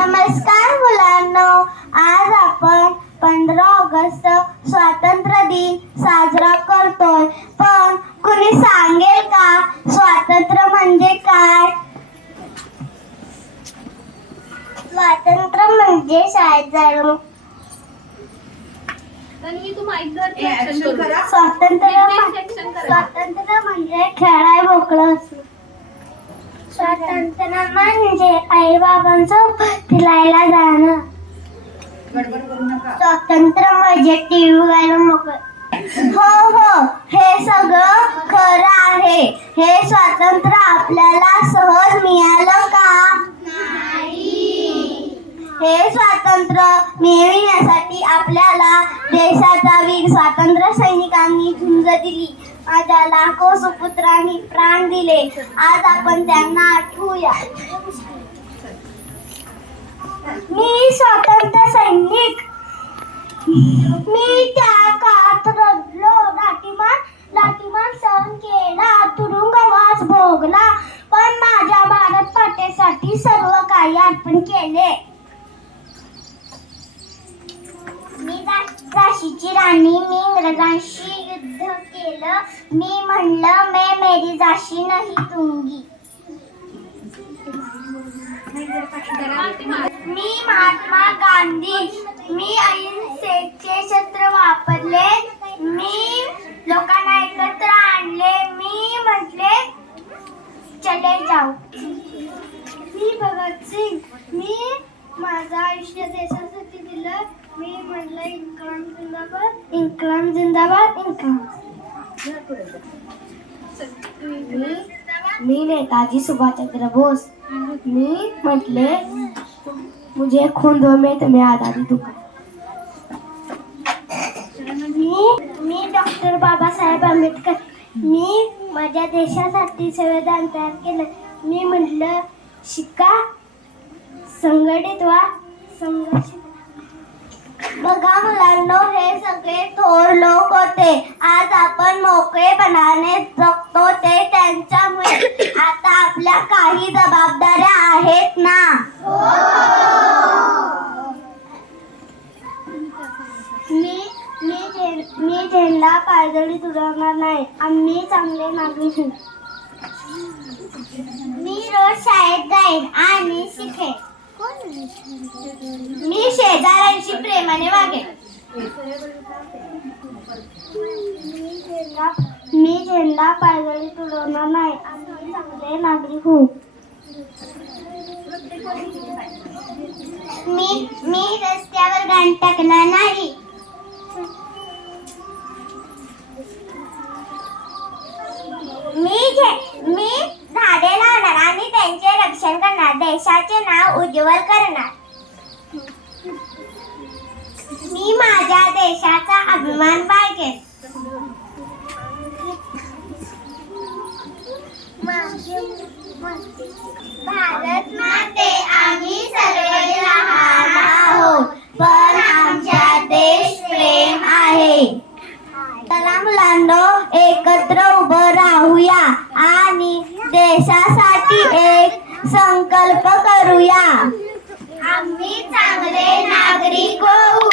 नमस्कार मुलांनो आज आपण पंधरा ऑगस्ट स्वातंत्र्य दिन साजरा करतोय. पण कुणी सांगेल का स्वातंत्र्य म्हणजे काय? स्वातंत्र्य म्हणजे शाळेत जाणं. स्वातंत्र्य. स्वातंत्र्य म्हणजे खेळाय मोकळं असणं. स्वातंत्र्य म्हणजे आई बाबांचं फिरायला जाणं. स्वातंत्र्य म्हणजे टीव्ही बघायला मोकळं. हो हो हे सगळं खरं आहे. हे स्वातंत्र्य आपल्याला सहज मिळालं हे स्वातंत्र्य मिळविण्यासाठी आपल्याला देशाचा वीर स्वातंत्र्य सैनिकांनी झुंज दिली. माझ्या लाखो सुपुत्रांनी प्राण दिले. आज आपण त्यांना आठवूया. मी स्वातंत्र्य सैनिक. मी त्या काळात रडलो लाठीमान लाठीमान सहन केला तुरुंगवास भोगला. पण माझ्या भारत पाट्यासाठी सर्व काही अर्पण केले मी दा- आणि मी इंग्रजांशी युद्ध केलं. मी म्हणलं मे मेरी जाशी नाही तुंगी. मी महात्मा गांधी मी अहिंसेचे शस्त्र वापरले. मी लोकांना एकत्र आणले. मी म्हटले चले जाऊ. मी भगत सिंग मी माझं आयुष्य देशासाठी दिलं मी म्हटलं इन्कलाम जिंदाबाद इन्कलाम जिंदाबाद इन्कलाम मी मी नेताजी सुभाषचंद्र बोस. मी म्हटले मुझे खून दो मैं तुम्हें आजादी दूंगा. मी मी डॉक्टर बाबासाहेब आंबेडकर. मी माझ्या देशासाठी संविधान तयार केलं. मी म्हटलं शिका संघटित व्हा. संघर्ष बघा मुलांनो हे सगळे थोर लोक होते. आज आपण मोकळेपणाने जगतो ते त्यांच्यामुळे. आता आपल्या काही जबाबदाऱ्या आहेत ना? मी मी झें- मी झेंडा पायदळी तुडवणार नाही. आम्ही चांगले नागरिक. मी रोज शाळेत जाईन आणि शिकेन. मी शेजाऱ्यांशी प्रेमाने वागेन. मी झेंडा मी पायदळी तुडवणार नाही. आम्ही चांगले नागरिक होऊ. मी मी रस्त्यावर घाण टाकणार नाही. मी झे- मी देशाचे नाव उज्ज्वल करणार. मी माझ्या देशाचा अभिमान बाळगेन. भारत माते आम्ही सर्व लहान आहोत पण आमच्या देश प्रेम आहे. चला मुलांनो एकत्र उभं राहूया आणि देशासाठी संकल्प करूया. आम्ही चांगले नागरिक होऊ.